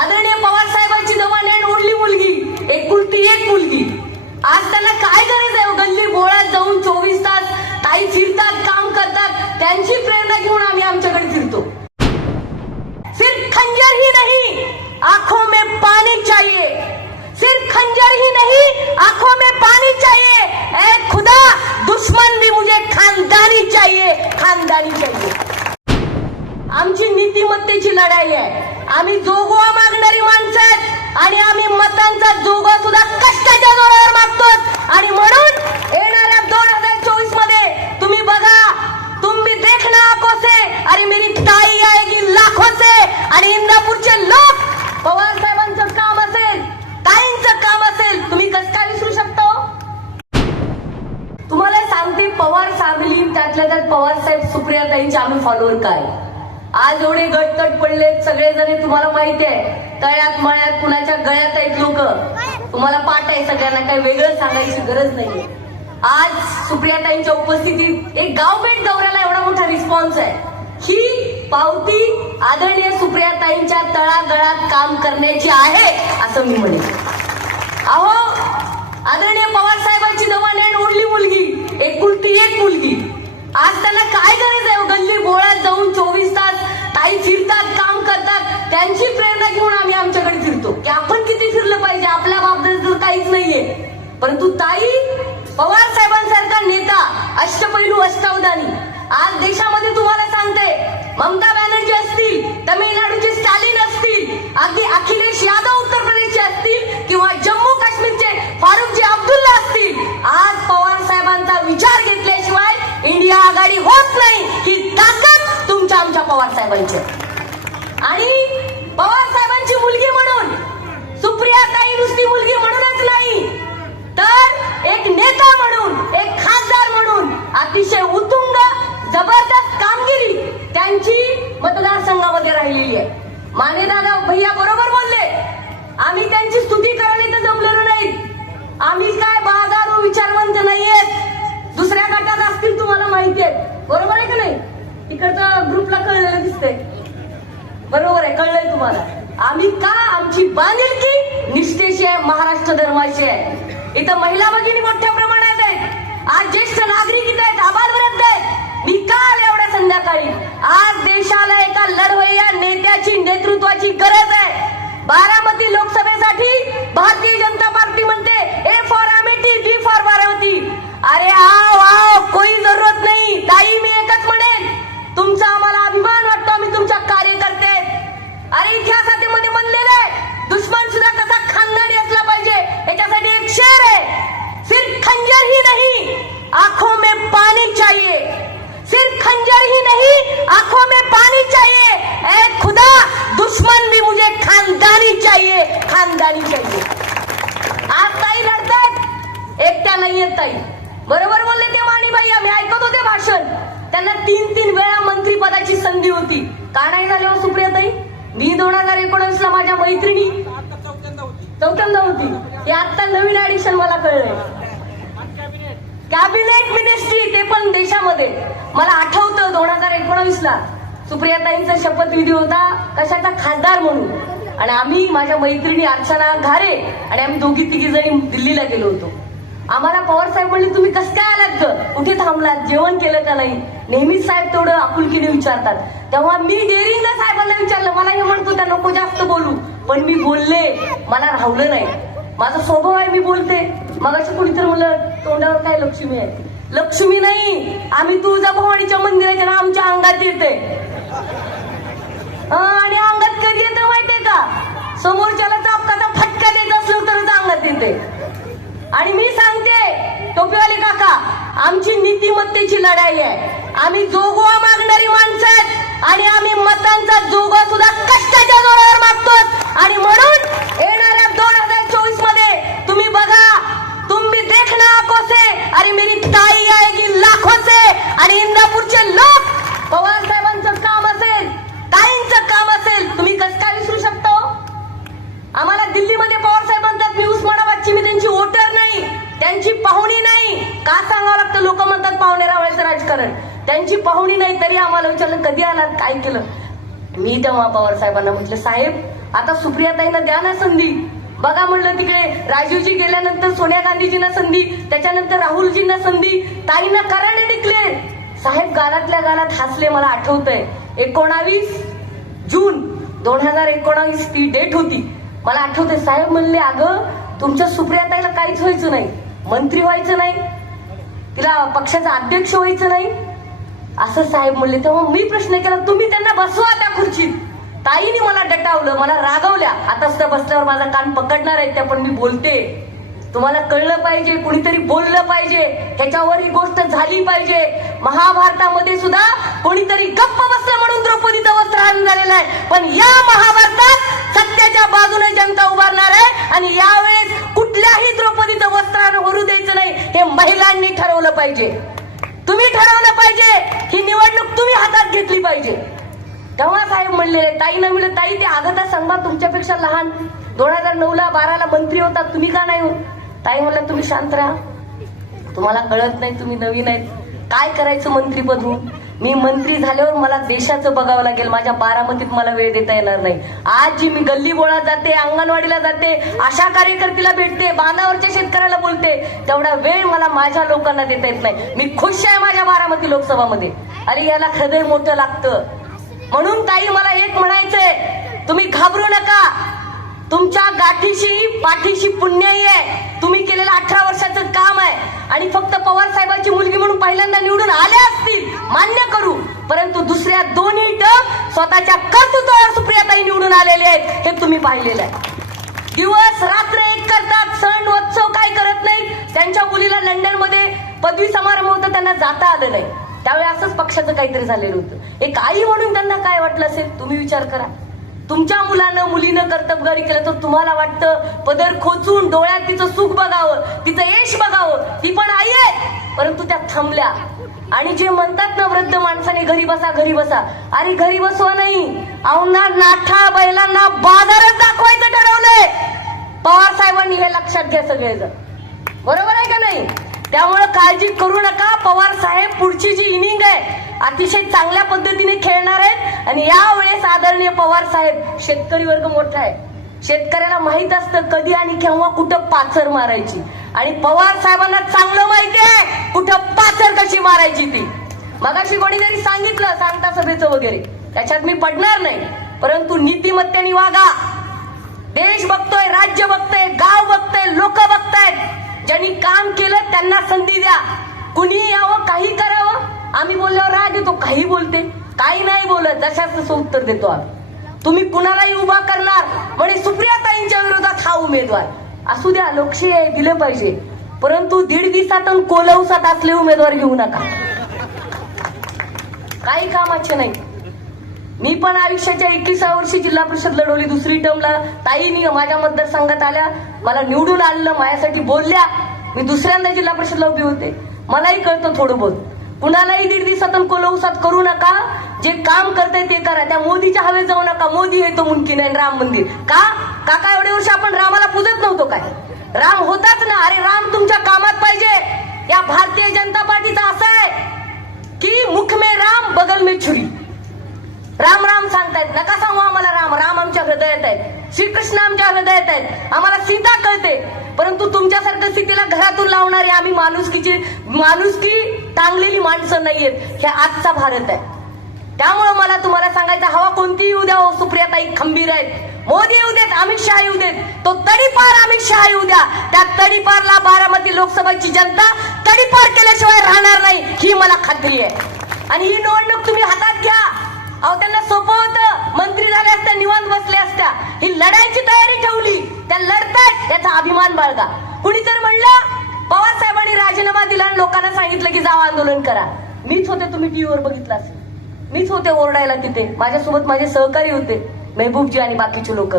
आदरणीय पवार साहेबांची दवाण्यान ओढली मुलगी एकुलती एक मुलगी. आज त्यांना काय गरज आहे? गल्ली बोळात जाऊन चोवीस तास ताई फिरतात काम करतात त्यांची प्रेरणा घेऊन आम्ही आमच्याकडे फिरतो. सिर्फ खंजर ही नाही आंखों में पानी चाहिए. सिर्फ खंजर ही नहीं आंखों में पानी चाहिए. ए खुदा दुश्मन भी मुझे खानदानी चाहिए खानदानी चाहिए. आमची नीतिमत्तेची लढाई आहे. आम्ही जोगवा मागणारी माणसं आहेत. आणि आम्ही मतांचा जोगवा सुद्धा कष्टाच्या जोरावर मागतो आणि म्हणून येणाऱ्या दोन हजार चोवीसमध्ये तुम्ही बघा तुम्ही देखना ना से आणि मेरी ताई आएगी लाखो से. आणि इंदापूरचे लोक पवार साहेबांचं काम असेल ताईंचं काम असेल तुम्ही कसं काय विसरू शकतो? तुम्हाला सांगते पवार फॅमिली त्यातल्या त्यात पवार साहेब सुप्रिया ताईंचे आम्ही फॉलोअर काय? आज एवढे गटतट पडले सगळेजण तुम्हाला माहिती आहे तळ्यात मळ्यात कुणाच्या गळ्यात आहेत लोक? तुम्हाला पाठ आहे सगळ्यांना काही वेगळं सांगायची गरज नाहीये. आज सुप्रियाताईंच्या उपस्थितीत एक गावपेठ दौऱ्याला एवढा मोठा रिस्पॉन्स आहे. ही पावती आदरणीय सुप्रियाताईंच्या तळागळात काम करण्याची आहे असं मी म्हणेन. अहो आदरणीय पवार साहेबांची आणि ओढली मुलगी एकुलती एक मुलगी. आज त्यांना काय गरज आहे हो, गल्ली बोळात जाऊन चोवीस तास ताई फिरतात काम करतात त्यांची प्रेरणा घेऊन आम्ही आमच्याकडे फिरतो. की आपण किती फिरलं पाहिजे आपल्या बाबतीत तर काहीच नाहीये. परंतु ताई पवार साहेबांसारखा नेता अष्टपैलू अष्टावधानी. आज देशामध्ये तुम्हाला सांगते ममता बॅनर्जी असतील तमिळनाडूचे स्टॅलिन असतील अगदी अखिलेश यादव उत्तर प्रदेशचे असतील किंवा जम्मू काश्मीरचे फारुखजी अब्दुल्ला असतील आज पवार साहेबांचा विचार घेतल्याशिवाय इंडिया आघाडी होत नाही ही ताकद तुमच्या आमच्या पवार आणि पवार साहेबांची मुलगी म्हणून सुप्रिया ताई नुसती मुलगी म्हणूनच नाही तर एक नेता म्हणून एक खासदार म्हणून अतिशय उत्तुंग जबरदस्त कामगिरी त्यांची मतदारसंघामध्ये राहिलेली आहे. माने दादा भैया बरोबर? तिकडचं ग्रुपला कळलेलं दिसतंय. बरोबर आहे कळलंय तुम्हाला. आम्ही का आमची बांधिलकी? निष्ठेशी आहे महाराष्ट्र धर्माची आहे. इथं महिला भगिनी मोठ्या प्रमाणात आहेत. आज ज्येष्ठ नागरिक इथं आहेत आबालवृद्ध आहेत. मी का आले एवढ्या संध्याकाळी आज देशाला एका लढवय्या नेत्याची नेतृत्वाची गरज आहे. बारामती लोकसभेसाठी भारतीय जनता पार्टी म्हणते A for Amethi B for Baramati अरे आओ आओ कोई जरूरत नाही. ताई मी एकच म्हणेन. तुमचा आम्हाला अभिमान वाटतो आम्ही तुमच्या कार्यकर्ते आहेत. अरे इतिहासामध्ये म्हणलेलं आहे दुश्मन सुद्धा कसा खानदानी असला पाहिजे याच्यासाठी एक शेर आहे सिर्फ खंजर ही नहीं आंखों में पानी चाहिए सिर्फ खंजर ही नहीं आंखों में पानी चाहिए ए खुदा दुश्मन भी मुझे खानदानी चाहिए खानदानी चाहिए आज ताई लढतात एकट्या नाहीयेत ताई बरोबर बोलले ते माणीबाई आम्ही ऐकत होते भाषण त्यांना तीन तीन वेळा मंत्री पदाची संधी होती का नाही झाले हो सुप्रियाताई मी दोन हजार एकोणीस ला माझ्या मैत्रिणी चौथ्यांदा होती. हे आता नवीन ऍडिशन मला कळलंय. कॅबिनेट मिनिस्ट्री ते पण देशामध्ये. मला आठवतं दोन हजार एकोणावीस ला सुप्रियाताईंचा शपथविधी होता कशाचा खासदार म्हणून. आणि आम्ही माझ्या मैत्रिणी अर्चना घारे आणि आम्ही दोघी तिघी जणी दिल्लीला गेलो होतो. आम्हाला पवार साहेब म्हणले तुम्ही कसं काय आलात ग? कुठे थांबलात? जेवण केलं का नाही? नेहमीच साहेब तेवढं आपुलकीने विचारतात. तेव्हा मी डेअरिंगला साहेबांना विचारलं मला हे म्हणतो त्या नको जास्त बोलू. पण मी बोलले मला राहुलं नाही. माझा स्वभाव आहे मी बोलते. मग असं कुणीतरी म्हणलं तोंडावर काय लक्ष्मी आहे? लक्ष्मी नाही. आम्ही तुळजाभवानीच्या मंदिराच्या ना आमच्या अंगात येते. हा, आणि अंगात कधी येते माहितीये का? समोरच्याला चापकाचा फटका देत असलो तरच अंगात येते. आणि मी सांगते टोपीवाली काका आमची नीतिमत्तेची लढाई आहे. आम्ही जोगवा मागणारी माणसं आहेत आणि आम्ही मतांचा जोगवा पवार साहेबांना म्हटलं साहेब आता सुप्रियाताईंना द्या ना संधी. बघा म्हणलं तिकडे राजीवजी गेल्यानंतर सोनिया गांधीजींना संधी त्याच्यानंतर राहुलजींना संधी ताईंना कराने टिकले साहेब गालातल्या गालात हसले मला आठवतंय. एकोणावीस जून दोन हजार एकोणावीस ती डेट होती. मला आठवते साहेब म्हणले अगं तुमच्या सुप्रियाताईला काहीच व्हायचं नाही. मंत्री व्हायचं नाही. तिला पक्षाचा अध्यक्ष व्हायचं नाही. असं साहेब म्हणले तेव्हा मी प्रश्न केला तुम्ही त्यांना बसवा त्या खुर्चीत. ताईने मला डटावलं मला रागवल्या. आता सुद्धा बसल्यावर माझा कान पकडणार आहे त्या पण मी बोलते. तुम्हाला कळलं पाहिजे कुणीतरी बोललं पाहिजे. त्याच्यावर ही गोष्ट झाली पाहिजे. महाभारतामध्ये सुद्धा कोणीतरी गप्प बसलं म्हणून द्रौपदीचं वस्त्रहरण झालेलं आहे. पण या महाभारतात सत्याच्या बाजूने जनता उभारणार आहे आणि यावेळेस कुठल्याही द्रौपदीचं वस्त्रहरण होऊ द्यायचं नाही हे महिलांनी ठरवलं पाहिजे. तुम्ही ठरवलं पाहिजे ही निवडणूक तुम्ही हातात पडलेले ताईनं म्हणलं ताई ते आगता संघा तुमच्यापेक्षा लहान. दोन हजार नऊ ला बाराला मंत्री होता तुम्ही का नाही हो? ताई म्हणलं तुम्ही शांत राहा. तुम्हाला कळत नाही तुम्ही नवीन आहेत. काय करायचं मंत्रीपद होऊन मी मंत्री झाल्यावर मला देशाचं बघावं लागेल. माझ्या बारामतीत मला वेळ देता येणार नाही. आज जी मी गल्ली बोळात जाते अंगणवाडीला जाते आशा कार्यकर्तीला भेटते बांधावरच्या शेतकऱ्याला बोलते तेवढा वेळ मला माझ्या लोकांना देता येत नाही. मी खुश आहे माझ्या बारामती लोकसभामध्ये. अरे याला हृदय मोठं लागतं. म्हणून ताई मला एक म्हणायचंय तुम्ही घाबरू नका. तुमच्या गाठीशी पाठीशी पुण्याही आहे. तुम्ही केलेलं अठरा वर्षाचं काम आहे. आणि फक्त पवार साहेबांची मुलगी म्हणून पहिल्यांदा निवडून आले असतील. मान्य करू. परंतु दुसऱ्या दोन्ही टर्म स्वतःच्या कर्तृत्वावर सुप्रियाताई निवडून आलेले आहेत. हे तुम्ही पाहिलेलं आहे. दिवस रात्र एक करतात. सण उत्सव काय करत नाहीत. त्यांच्या मुलीला लंडनमध्ये पदवी समारंभ होता त्यांना जाता आलं नाही. त्यावेळी असंच पक्षाचं काहीतरी झालेलं होतं. एक आई म्हणून त्यांना काय वाटलं असेल तुम्ही विचार करा. तुमच्या मुलानं मुलीनं कर्तबगारी केलं तर तुम्हाला वाटतं पदर खोचून डोळ्यात तिचं सुख बघावं तिचं यश बघावं ती पण आई आहे. परंतु त्या थांबल्या. आणि जे म्हणतात ना वृद्ध माणसाने घरी बसा घरी बसा. अरे घरी बसवा नाही. औना नाठा बैलांना बाजारात दाखवायचं ठरवलंय. पवार साहेबांनी हे लक्षात घ्या सगळेजण. बरोबर आहे का नाही? त्यामुळे काळजी करू नका. पवार साहेब पुढची जी इनिंग आहे अतिशय चांगल्या पद्धतीने खेळणार आहेत. आणि यावेळेस आदरणीय पवार साहेब शेतकरी वर्ग मोठा आहे. शेतकऱ्याला माहीत असतं कधी आणि केव्हा कुठं पाचर मारायची. आणि पवार साहेबांना चांगलं माहिती आहे कुठं पाचर कशी मारायची ती. मगाशी कोणीतरी सांगितलं सांगता सभेचं वगैरे. त्याच्यात मी पडणार नाही. परंतु नीतिमत्तेने वागा. देश बघतोय राज्य बघतोय गाव बघतोय लोक बघतायत. ज्यांनी काम केलं त्यांना संधी द्या. कुणी यावं काही आम्ही बोलल्यावर राग येतो काही बोलते काही नाही बोलत जशाच तसं उत्तर देतो आम्ही. तुम्ही कुणालाही उभा करणार म्हणे सुप्रियाताईंच्या विरोधात हा उमेदवार. असू द्या लोकशाही आहे दिलं पाहिजे. परंतु दीड दिवसात कोलवसात असले उमेदवार घेऊ नका. काही कामाचे नाही. मी पण आयुष्याच्या एकविसाव्या वर्षी जिल्हा परिषद लढवली दुसरी टर्मला ताईनी माझ्या मतदारसंघात आल्या मला निवडून आणलं माझ्यासाठी बोलल्या. मी दुसऱ्यांदा जिल्हा परिषदला उभी होते. मलाही कळतं थोडं बहुत. कुणालाही दीड दिवसातून कोलवसात करू नका. जे काम करते ते करा. त्या मोदीच्या हवेत जाऊ नका. मोदी येतो मुमकिन आहे राम मंदिर. का? काका एवढे वर्ष आपण रामाला पूजत नव्हतो काय राम होताच ना. अरे राम तुमच्या कामात पाहिजे. या भारतीय जनता पार्टीचा असं आहे की मुख मे राम बगल मे छुरी. राम राम सांगतायत. नका सांगू आम्हाला राम. राम आमच्या हृदयात आहेत. श्रीकृष्ण आमच्या हृदयात आहेत. आम्हाला सीता कळते. परंतु तुमच्यासारखं सीतेला घरातून लावणारी आम्ही माणुसकीची माणुसकी टांगलेली माणसं नाहीयेत. हे आजचा भारत आहे. त्यामुळे मला तुम्हाला सांगायचं हवा कोणती येऊ द्या हो सुप्रियाताई खंबीर आहेत. मोदी येऊ देत अमित शहा येऊ देत. तो तडीपार अमित शहा येऊ द्या. त्या तडीपारला बारामती लोकसभेची जनता तडीपार केल्याशिवाय राहणार नाही ही मला खात्री आहे. आणि ही निवडणूक तुम्ही हातात घ्या. अहो त्यांना सोपं होतं. मंत्री झाल्या असत्या निवांत बसल्या असत्या. ही लढायची तयारी ठेवली. त्या लढतायत त्याचा अभिमान बाळगा. कुणी तर म्हणलं पवार साहेबांनी राजीनामा दिला आणि लोकांना सांगितलं की जाव आंदोलन करा. मीच होते तुम्ही टीव्हीवर बघितलं असेल. मीच होते ओरडायला तिथे. माझ्यासोबत माझे सहकारी होते मेहबूबजी आणि बाकीचे लोक.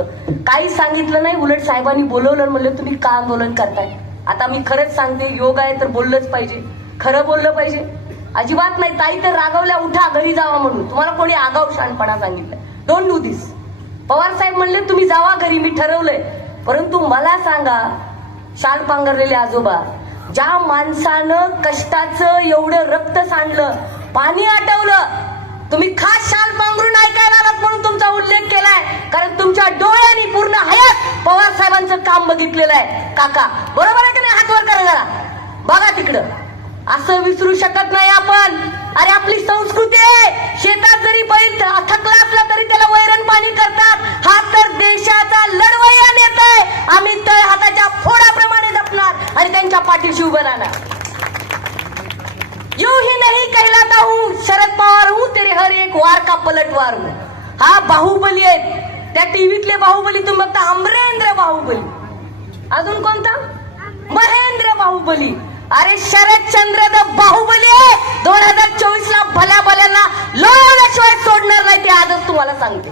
काही सांगितलं नाही उलट साहेबांनी बोलवलं म्हणलं तुम्ही का आंदोलन करताय? आता मी खरंच सांगते योग आहे तर बोललंच पाहिजे. खरं बोललं पाहिजे. अजिबात नाही. ताई तर रागवल्या उठा घरी जावा म्हणून. तुम्हाला कोणी आगाव शानपणा सांगितलं डोंट डू दिस पवार साहेब म्हणले तुम्ही जावा घरी मी ठरवलंय. परंतु मला सांगा शाल पांघरलेले आजोबा. ज्या माणसानं कष्टाचं एवढं रक्त सांडलं पाणी आटवलं तुम्ही खास शाल पांघरून ऐकायला आलात म्हणून तुमचा उल्लेख केलाय. कारण तुमच्या डोळ्यांनी पूर्ण हयात पवार साहेबांचं काम बघितलेलं आहे. काका बरोबर आहे का नाही? हात वर करा जरा. बघा तिकडं. असं विसरू शकत नाही आपण. अरे आपली संस्कृती आहे. शेतात जरी बैल थकला असला तरी त्याला वैरण पाणी करतात. हा तर देशाचा लढवय्या नेता आहे. आम्ही तळ हाताच्या फोडाप्रमाणे जपणार आणि त्यांच्या पाठीशी उभं राहणार. यू ही नाही कहलाता हूं शरद पवार हूं तेरे हर एक वार का पलटवार हूं हा बाहुबली आहेत. त्या टीव्हीतले बाहुबली तुम्ही बघता. अमरेंद्र बाहुबली. अजून कोणता? महेंद्र बाहुबली. अरे शरदचंद्र द बाहुबली आहे. दोन हजार चोवीस ला भल्या भल्याला लोळवल्याशिवाय सोडणार नाही ते आजच तुम्हाला सांगते.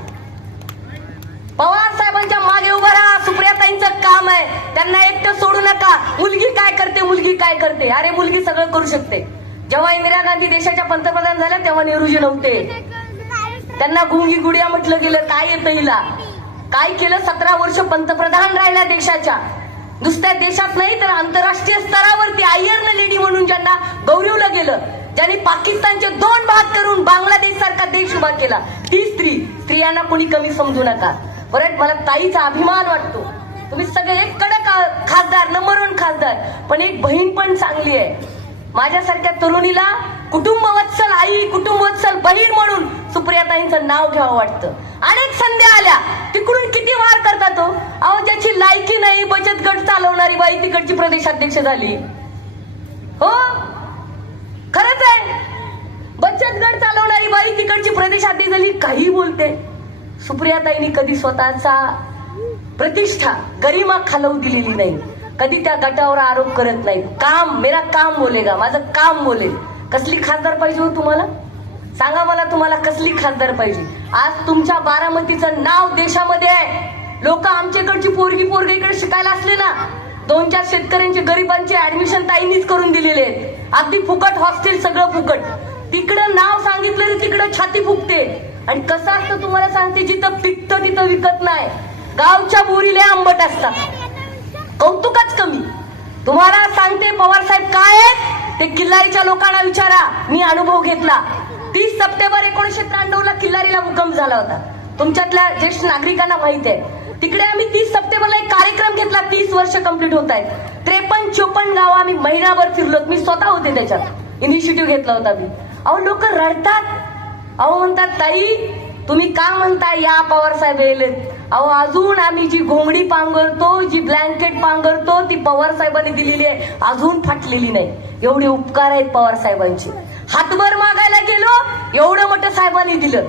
पवार साहेबांच्या मागे उभं राहा. सुप्रियाताईंचं काम आहे. त्यांना एकटं सोडू नका. मुलगी काय करते मुलगी काय करते? अरे मुलगी सगळं करू शकते. जेव्हा इंदिरा गांधी देशाच्या पंतप्रधान झाल्या तेव्हा नेहरूजी नव्हते. त्यांना गुंगी गुडिया म्हटलं गेलं काय येतं हिला? काय केलं? सतरा वर्ष पंतप्रधान राहिला देशाच्या. दुसऱ्या देशात नाही तर आंतरराष्ट्रीय स्तरावरती आयर्न लेडी म्हणून ज्यांना गौरवलं गेलं ज्यांनी पाकिस्तानचे दोन भाग करून बांगलादेश सारखा देश उभा केला ती स्त्री स्त्रियांना कोणी कमी समजू नका. बरं मला ताईचा अभिमान वाटतो. तुम्ही सगळे एक कडक खासदार नंबर वन खासदार पण एक बहीण पण चांगली आहे. माझ्यासारख्या तरुणीला कुटुंबवत्सल आई कुटुंबवत्सल बहीण म्हणून सुप्रियाताईंचं नाव घ्यावं वाटतं. अनेक संध्या आल्या. तिकडून किती वार करतात तो? अहो ज्याची लायकी नाही बचत गट चालवणारी बाई तिकडची प्रदेशाध्यक्ष झाली. हो? खरंच आहे. बचत गट चालवणारी बाई तिकडची प्रदेशाध्यक्ष झाली काही बोलते. सुप्रियाताईंनी कधी स्वतःचा प्रतिष्ठा गरिमा खालवू दिलेली नाही. कधी त्या गटावर आरोप करत नाही. काम मेरा काम बोलेगा माझं काम बोलेल. कसली खासदार पाहिजे हो तुम्हाला? सांगा मला तुम्हाला कसली खासदार पाहिजे? आज तुमच्या बारामतीचं नाव देशामध्ये आहे. लोक आमच्याकडची पोरगी पोरगी इकडे शिकायला असले ना दोन चार शेतकऱ्यांचे गरिबांचे ऍडमिशन ताईंनीच करून दिलेले आहेत. अगदी फुकट हॉस्टेल सगळं फुकट. तिकडं नाव सांगितलं तर तिकडं छाती फुकते. आणि कसं असतं तुम्हाला सांगते जिथं पिकतं तिथं विकत नाही. गावच्या बोरीला आंबट असतात. कौतुकच कमी. तुम्हाला सांगते पवार साहेब काय आहेत? ते किल्लारीच्या लोकांना विचारा. मी अनुभव घेतला. तीस सप्टेंबर एकोणीशे त्र्याण्णव ला किल्लारीला भूकंप झाला होता. तुमच्यातल्या ज्येष्ठ नागरिकांना माहीत आहे. तिकडे आम्ही तीस सप्टेंबरला एक कार्यक्रम घेतला. तीस वर्ष कंप्लीट होत आहेत. त्रेपन्न चोपन्न गाव आम्ही महिनाभर फिरलो. मी स्वतः होते त्याच्यात. इनिशिएटिव्ह घेतला होता मी. अहो लोक रडतात. अहो म्हणतात ताई तुम्ही का म्हणताय या पवार साहेब येलेत अहो अजून आम्ही जी घोंगडी पांघरतो जी ब्लँकेट पांघरतो ती पवार साहेबांनी दिलेली आहे. अजून फाटलेली नाही. एवढे उपकार आहेत पवार साहेबांचे. हातभर मागायला गेलो एवढं मोठं साहेबांनी दिलं.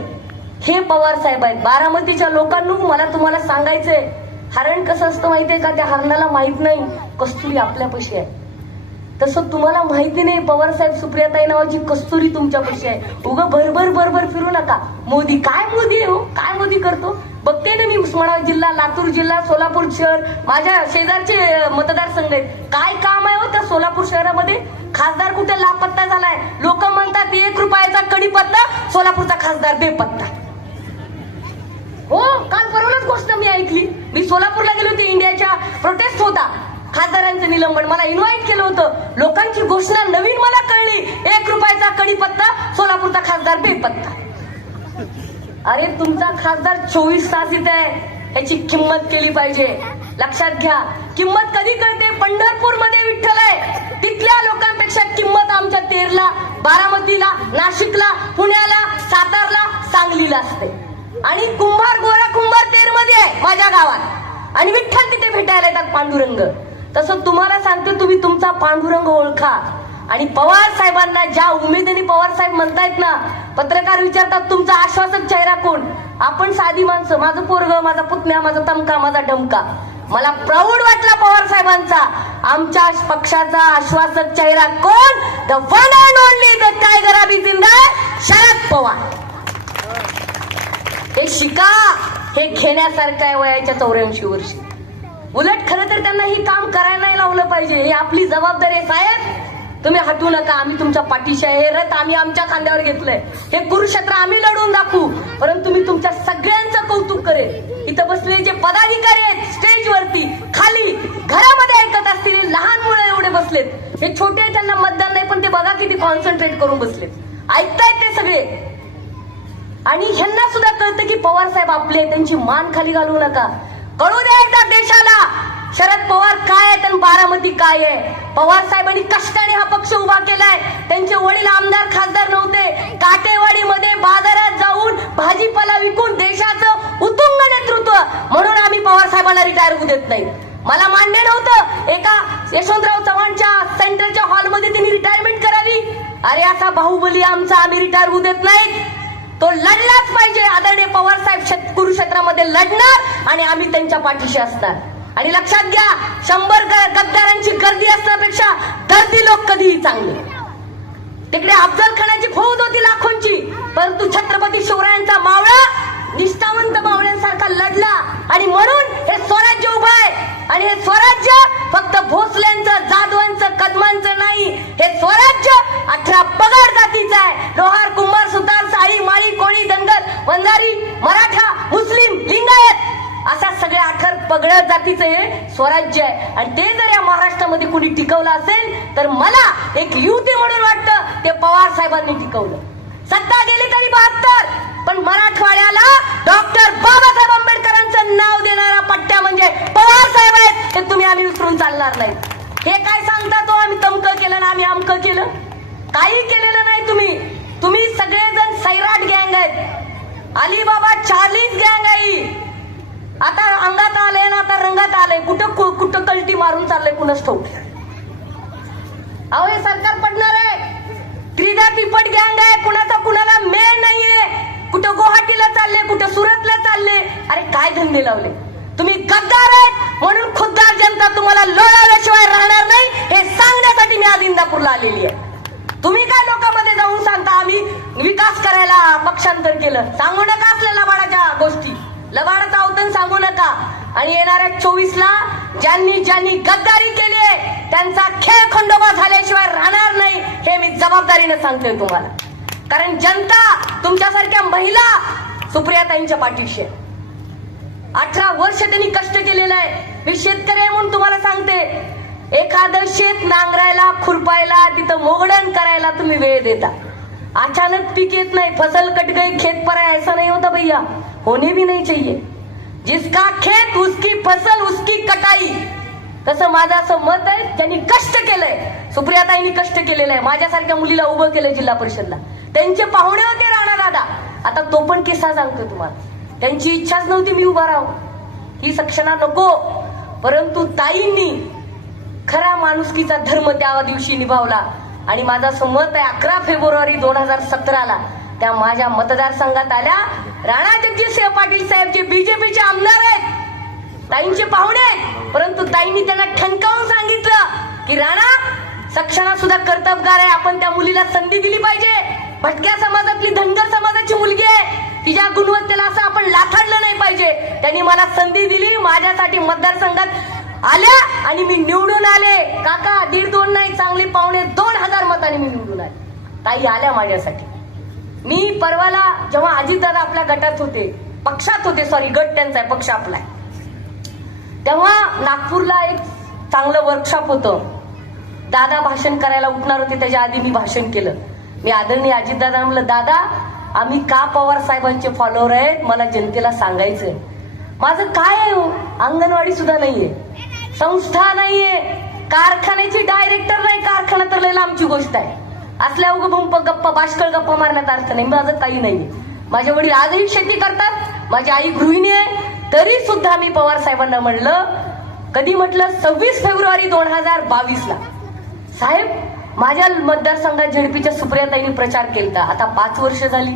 हे पवार साहेब आहेत. बारामतीच्या लोकांना मला तुम्हाला सांगायचंय. हरण कसं असतं माहितीये का? त्या हरणाला माहीत नाही. कस्तुरी आपल्यापाशी आहे. तसं तुम्हाला माहिती नाही पवार साहेब सुप्रियाताई नावाची कस्तुरी तुमच्यापाशी आहे. उगं भरभर भरभर फिरू नका. मोदी काय मोदी आहे हो? काय मोदी करतो? बघते ना मी उस्मानाबाद जिल्हा लातूर जिल्हा सोलापूर शहर. माझ्या शेजारचे मतदारसंघ आहेत. काय काम आहे हो त्या सोलापूर शहरामध्ये? खासदार कुठे लापत्ता झालाय? लोक म्हणतात एक रुपयाचा कडीपत्ता सोलापूरचा खासदार बेपत्ता. हो काल परवाच गोष्ट मी ऐकली. मी सोलापूरला गेलो होते इंडियाच्या प्रोटेस्ट होता. खासदारांचं निलंबन मला इन्व्हाइट केलं होतं. लोकांची घोषणा नवीन मला कळली. एक रुपयाचा कडीपत्ता सोलापूरचा खासदार बेपत्ता. अरे तुमचा खासदार चोवीस तास इथे आहे. याची किंमत केली पाहिजे. लक्षात घ्या. किंमत कधी कळते? पंढरपूरमध्ये विठ्ठल आहे. तिथल्या लोकांपेक्षा किंमत आमच्या तेरला बारामतीला नाशिकला पुण्याला सातारला सांगलीला असते. आणि कुंभार गोरा कुंभार तेरमध्ये आहे माझ्या गावात. आणि विठ्ठल तिथे भेटायला येतात पांडुरंग. तसं तुम्हाला सांगते तुम्ही तुमचा पांडुरंग ओळखा. आणि पवार साहेबांना ज्या उमेदीने पवार साहेब म्हणतायत ना पत्रकार विचारतात तुमचा आश्वासक चेहरा कोण? आपण साधी माणसं माझं पोरग माझा पुतण्या माझा तमका माझा ढमका मला प्राऊड वाटला पवार साहेबांचा. आमच्या पक्षाचा आश्वासक चेहरा कोण? The one and only the tiger अभी जिंदा शरद पवार. हे शिका हे घेण्यासारखं आहे वयाच्या चौऱ्याऐंशी वर्षी. उलट खरं तर त्यांना ही काम करायला लावलं पाहिजे. हे आपली जबाबदारी आहे साहेब. तुम्ही हटू नका. आम्ही तुमच्या पाठीशी आहे. हे रथ आम्ही आमच्या खांद्यावर घेतलंय. हे कुरुक्षेत्र आम्ही लढवून दाखवू. परंतु मी तुमच्या सगळ्यांचं कौतुक करेन. इथं बसलेले जे पदाधिकारी आहेत स्टेजवरती खाली घरामध्ये ऐकत असतील लहान मुलं एवढे बसलेत. हे छोटे आहेत, त्यांना मतदान नाही पण ते बघा किती कॉन्सन्ट्रेट करून बसलेत. ऐकतायत ते सगळे. आणि ह्यांना सुद्धा कळतं की पवार साहेब आपले त्यांची मान खाली घालू नका. कळू द्या एकदा देशाला. शरद पवार काय आहेत आणि बारामती काय आहे? पवार साहेबांनी कष्टाने हा पक्ष उभा केलाय. त्यांचे वडील आमदार खासदार नव्हते. काटेवाडीमध्ये बाजारात जाऊन भाजीपाला विकून देशाचं उतुंग नेतृत्व. म्हणून आम्ही पवार साहेबांना रिटायर होऊ देत नाही. मला मान्य नव्हतं. एका यशवंतराव चव्हाणच्या सेंटरच्या हॉलमध्ये त्यांनी रिटायरमेंट करावी. अरे असा बाहुबली आमचा आम्ही रिटायर होऊ देत नाही. तो लढलाच पाहिजे. आदरणीय पवार साहेब कुरुक्षेत्रामध्ये लढणार आणि आम्ही त्यांच्या पाठीशी असणार. आणि लक्षात घ्या शंभर गद्दारांची गर्दी असण्यापेक्षा गर्दी लोक कधीही चांगले. तिकडे अफजल खानाची फौज होती लाखोंची. परंतु छत्रपती शिवरायांचा मावळा निष्ठावंत मावळ्यांसारखा लढला. आणि म्हणून हे स्वराज्य उभं आहे. आणि हे स्वराज्य फक्त भोसल्यांचं जाधवांचं कदमांचं नाही. हे स्वराज्य अठरा पगार जातीचं आहे. लोहार कुंभार सुतार साळी माळी कोळी धनगर वंजारी मराठा मुस्लिम लिंगायत. अशा सगळ्या अठर पगड जातीचं हे स्वराज्य आहे. आणि ते जर या महाराष्ट्रामध्ये कुणी टिकवलं असेल तर मला एक युवती म्हणून वाटतं ते पवार साहेबांनी टिकवलं. सत्ता गेली तरी बहात्तर. पण मराठवाड्याला डॉक्टर बाबासाहेब आंबेडकरांचं नाव देणारा पट्ट्या म्हणजे पवार साहेब आहेत. हे तुम्ही आम्ही विसरून चालणार नाही. हे काय सांगता तो? आम्ही तमक केलं ना आम्ही अमक केलं. काही केलेलं नाही तुम्ही. तुम्ही सगळेजण सैराट गँग आहेत. अलीबाबा चार्लीज गँग आहे आता अंगात आले ना आता रंगात आले कुठं कु- कुठं कलटी मारून चाललंय कुणाच ठाऊक? अहो हे सरकार पडणार आहे. त्रिदा पिपट गँग आहे. कुणाचा कुणाला मेळ नाहीये. कुठं गुवाहाटीला चालले कुठं सुरतला चालले? अरे काय धंदे लावले? तुम्ही गद्दार आहेत म्हणून खुद्दार जनता तुम्हाला लोळाल्याशिवाय राहणार नाही हे सांगण्यासाठी मी आज इंदापूरला आलेली आहे. तुम्ही काय लोकांमध्ये जाऊन सांगता? आम्ही विकास करायला पक्षांतर केलं. सांगू नका असल्या लबाडाच्या गोष्टी. लबाडाचा अवतन सांगू नका. आणि येणाऱ्या चोवीस ला ज्यांनी ज्यांनी गद्दारी केली आहे त्यांचा खेळ खंडोबा झाल्याशिवाय राहणार नाही हे मी जबाबदारीने सांगतोय तुम्हाला. कारण जनता तुमच्यासारख्या महिला सुप्रियाताईंच्या पाठीशी आहे. अठरा वर्ष त्यांनी कष्ट केलेलं आहे. मी शेतकरी आहे म्हणून तुम्हाला सांगते एखादं शेत नांगरायला खुरपायला तिथं मोगडण करायला तुम्ही वेळ देता. अचानक पीक येत नाही फसल कट गई खेत पर ऐसा नाही होता भैया. होने भी नहीं चाहिए. जिसका खेत उसकी फसल उसकी कटाई. तसं माझं असं मत आहे त्यांनी कष्ट केलंय सुप्रियाताईंनी कष्ट केलेलं आहे. माझ्यासारख्या मुलीला उभं केलं जिल्हा परिषदला. त्यांचे पाहुणे होते राणा दादा. आता तो पण किस्सा सांगतो तुम्हाला. त्यांची इच्छाच नव्हती मी उभा राहू. ही सक्षणा नको. परंतु ताईंनी खरा माणुसकीचा धर्म त्या दिवशी निभावला. आणि माझं असं मत आहे अकरा फेब्रुवारी दोन हजार सतराला. त्या माझ्या मतदारसंघात आल्या. राणा जगजितसिंह पाटील साहेब जे बीजेपीचे आमदार आहेत. ताईंचे पाहुणे आहेत. परंतु ताईंनी त्यांना ठणकावून सांगितलं की राणा सक्षणा सुद्धा कर्तबगार आहे. आपण त्या मुलीला संधी दिली पाहिजे. भटक्या समाजातली धनगर समाजाची मुलगी आहे. तिच्या गुणवत्तेला असं आपण लाथाडलं नाही पाहिजे. त्यांनी मला संधी दिली माझ्यासाठी मतदारसंघात आल्या आणि मी निवडून आले. काका दीड दोन नाही चांगले पावणे दोन हजार मताने मी निवडून आले. ताई आल्या माझ्यासाठी. मी परवाला जेव्हा अजितदादा आपल्या गटात होते पक्षात होते सॉरी गट त्यांचा आहे पक्ष आपला आहे. तेव्हा नागपूरला एक चांगलं वर्कशॉप होतं. दादा भाषण करायला उठणार होते त्याच्या आधी मी भाषण केलं. मी आदरणीय अजितदादा म्हणलं दादा आम्ही का पवार साहेबांचे फॉलोअर आहेत? मला जनतेला सांगायचंय. माझं काय आहे हो? अंगणवाडी सुद्धा नाहीये. संस्था नाहीये. कारखान्याची डायरेक्टर नाही. कारखाना तर लय लांबची गोष्ट आहे. असल्या उगं बंप गप्पा बाष्कळ गप्पा मारण्यात अर्थ नाही. माझं काही नाहीये. माझे वडील आजही शेती करतात. माझी आई गृहिणी आहे. तरी सुद्धा मी पवार साहेबांना म्हणलं कधी म्हटलं सव्वीस फेब्रुवारी दोन हजार बावीस ला साहेब माझ्या मतदारसंघात झेडपीच्या सुप्रियाताईंनी प्रचार केला आता पाच वर्ष झाली.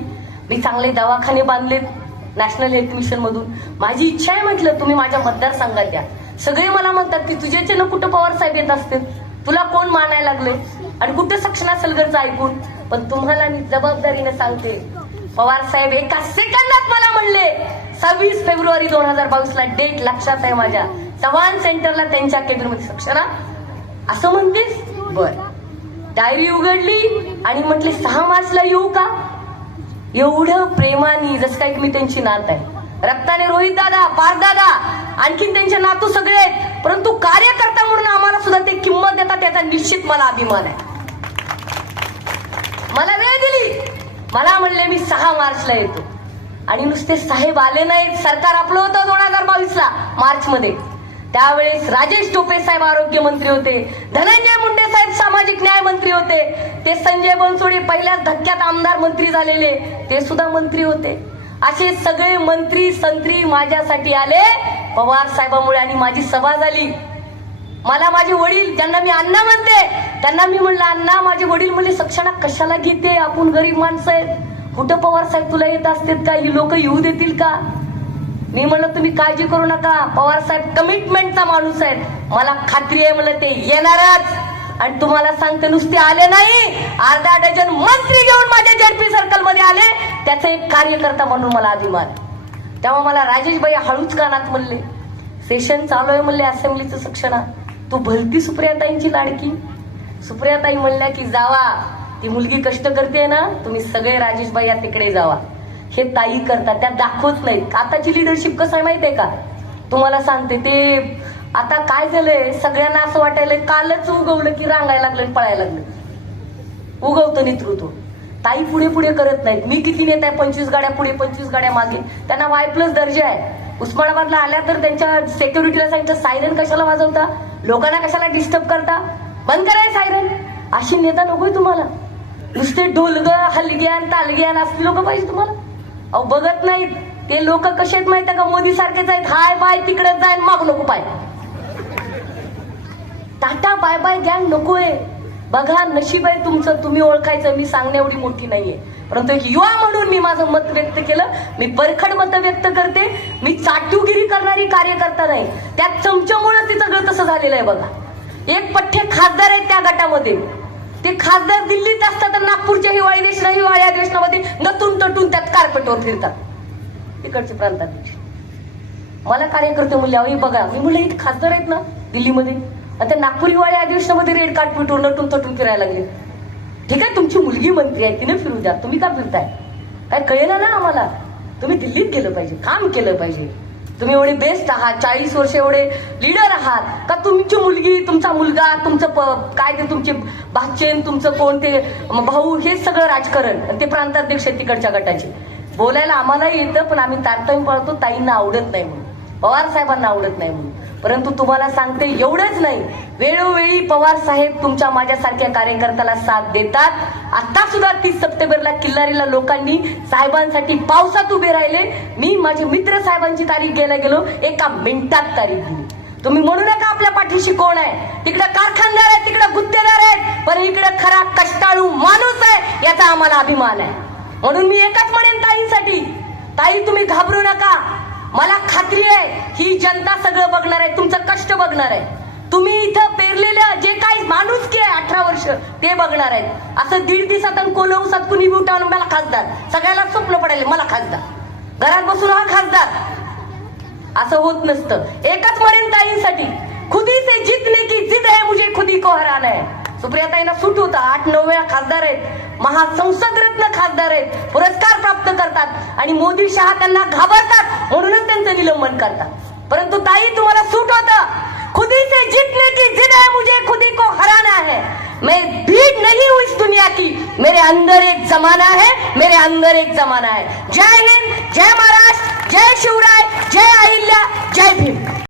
मी चांगले दवाखाने बांधलेत नॅशनल हेल्थ मिशन मधून. माझी इच्छा आहे म्हटलं तुम्ही माझ्या मतदारसंघात द्या सगळे मला म्हणतात की तुझ्याचे ना कुठं पवार साहेब येत असतील? तुला कोण मानायला लागले आणि कुठं सक्षणा सलगरचं ऐकून? पण तुम्हाला मी जबाबदारीने सांगते पवार साहेब एका सेकंदात मला म्हणले सव्वीस फेब्रुवारी दोन हजार बावीस ला डेट लक्षात आहे माझ्या. चव्हाण सेंटरला त्यांच्या केबिनमध्ये सक्षणा असं म्हणतेस? बर. डायरी उघडली आणि म्हटले सहा मार्चला येऊ का? एवढं प्रेमाने जसं काय मी त्यांची नात आहे. रक्ताने रोहित दादा पार दादा आणखीन त्यांच्या नातू सगळे आहेत. परंतु कार्यकर्ता म्हणून आम्हाला सुद्धा ते किंमत देतात त्याचा निश्चित मला अभिमान आहे. मला वेळ दिली. मला म्हणले मी सहा मार्चला येतो. आणि नुसते साहेब आले नाहीत. सरकार आपलं होतं दोन हजार बावीस ला मार्च मध्ये त्यावेळेस राजेश टोपे साहेब आरोग्य मंत्री होते. धनंजय मुंडे सामाजिक न्याय मंत्री होते. ते संजय बनसोडे पहिल्याच धक्क्यात आमदार मंत्री झालेले. ते सुद्धा मंत्री होते. असे सगळे मंत्री संत्री माझ्यासाठी आले. पवार साहेबांमुळे आणि माझी सभा झाली. मला माझे वडील ज्यांना मी अण्णा म्हणते त्यांना मी म्हणलं अण्णा माझे वडील म्हणले सक्षणा कशाला घेते? आपण गरीब माणसं आहेत. कुठं पवार साहेब तुला येत असतात का? ही लोक येऊ देतील का? मी म्हणलं तुम्ही काळजी करू नका. पवार साहेब कमिटमेंटचा माणूस आहेत. मला खात्री आहे म्हणलं ते येणारच. आणि तुम्हाला सांगते नुसते आले नाही. अर्धा डझन मंत्री घेऊन माझ्या जेडपी सर्कलमध्ये आले. त्याचे एक कार्यकर्ता म्हणून मला अभिमान. तेव्हा मला राजेशबाई हळूच कानात म्हणले सेशन चालू आहे म्हणले असेंब्लीचं सक्षणा. तू भलती सुप्रियाताईंची लाडकी. सुप्रियाताई म्हणल्या की जावा ती मुलगी कष्ट करते ना तुम्ही सगळे राजेशबाई या तिकडे जावा. हे ताई करतात त्या दाखवत नाही आताची लिडरशिप कसं आहे माहितीये का? तुम्हाला सांगते ते आता काय झालंय? सगळ्यांना असं वाटायलंय कालच उगवलं की रांगायला लागलं पळायला लागलं. उगवतं नेतृत्व. ताई पुढे पुढे करत नाहीत. मी किती नेत आहे? पंचवीस गाड्या पुढे पंचवीस गाड्या मागे. त्यांना वाय प्लस दर्जा आहे. उस्मानाबादला आल्या तर त्यांच्या सेक्युरिटीला सांगितलं सायरन कशाला वाजवता? लोकांना कशाला डिस्टर्ब करता? बंद कराय सायरन अशी नेता नकोय तुम्हाला. नुसते ढोलग हलग्यान तालग्यान असली लोक पाहिजे तुम्हाला. अहो बघत नाहीत. ते लोक कसे आहेत माहिती का? मोदी सारखेच आहेत. हाय बाय तिकडे जाय माग नको पाय. टाटा बाय बाय गँग नकोय बघा नशीब आहे तुमचं तुम्ही ओळखायचं मी सांगणे एवढी मोठी नाहीये. परंतु एक युवा म्हणून मी माझं मत व्यक्त केलं. मी परखड मत व्यक्त करते. मी चाटूगिरी करणारी कार्यकर्ता नाही. त्या चमच्यामुळे तिचं सगळं तसं झालेलं आहे बघा. एक पठ्ठे खासदार आहेत त्या गटामध्ये. ते खासदार दिल्लीत असतात तर नागपूरच्या हिवाळी देश हिवाळी अधिवेशनामध्ये नतून तटून त्यात कार्पेटवर फिरतात. तिकडचे प्रांताध्यक्ष. मला कार्यकर्ते म्हणले अहो बघा मी म्हणलं इथे खासदार आहेत ना दिल्लीमध्ये. आता नागपूर हिवाळी अधिवेशनामध्ये रेड कार्पेटवर नटून तटून फिरायला लागले. ठीक आहे तुमची मुलगी मंत्री आहे तिने फिरू द्या. तुम्ही का फिरताय? काय कळेना ना आम्हाला? तुम्ही दिल्लीत गेलं पाहिजे काम केलं पाहिजे. तुम्ही एवढे बेस्ट आहात चाळीस वर्ष एवढे लीडर आहात. का तुमची मुलगी तुमचा मुलगा तुमचं प- काय ते तुमचे भाचेन तुमचं कोण ते भाऊ हे सगळं राजकारण आणि ते प्रांताध्यक्ष तिकडच्या गटाचे. बोलायला आम्हालाही येतं पण आम्ही तारतम्य पळतो ताईंना आवडत नाही म्हणून. पवार साहेबांना आवडत नाही म्हणून. परंतु तुम्हाला सांगते एवढंच नाही. वेळोवेळी पवार साहेब तुमच्या माझ्यासारख्या कार्यकर्त्याला साथ देतात. आता सुद्धा तीस सप्टेंबरला किल्लारीला लोकांनी साहेबांसाठी पावसात उभे राहिले. मी माझे मित्र साहेबांची तारीख घ्यायला गेलो. एका मिनिटात तारीख दिली. तुम्ही म्हणू नका आपल्या पाठीशी कोण आहे. तिकडे कारखानदार आहे तिकडे गुत्तेदार आहेत. पण इकडे खरा कष्टाळू माणूस आहे याचा आम्हाला अभिमान आहे. म्हणून मी एकच म्हणेन ताईंसाठी. ताई तुम्ही घाबरू नका. मला खात्री आहे ही जनता सगळं बघणार आहे तुमचं कष्ट बघणार आहे. तुम्ही इथं पेरलेलं जे काही माणूस की आहे अठरा वर्ष ते बघणार आहेत. असं दीड दिवसात आणि सात कुणी उठावून मला खासदार. सगळ्याला स्वप्न पडायले मला खासदार. घरात बसून हा खासदार. असं होत नसतं. एकच मरेन ताईंसाठी. खुदी से जितने की जिद है मुझे खुदी को हराना है. सुप्रियाताईंना सूट होता. आठ नऊ वेळा खासदार आहेत. महासंसदरत्न खासदार आहेत पुरस्कार प्राप्त करतात आणि मोदी शहा त्यांना घाबरतात म्हणूनच त्यांचं निलंबन करतात. परंतु ताई तुम्हाला सूट होतं. खुदी से जीतने की जिद है मुझे खुदी को हराना है. मैं भीड़ नहीं हूं इस दुनिया की. मेरे अंदर एक जमाना है मेरे अंदर एक जमाना है. जय हिंद जय महाराष्ट्र जय शिवराय जय अहिल्या जय भीम.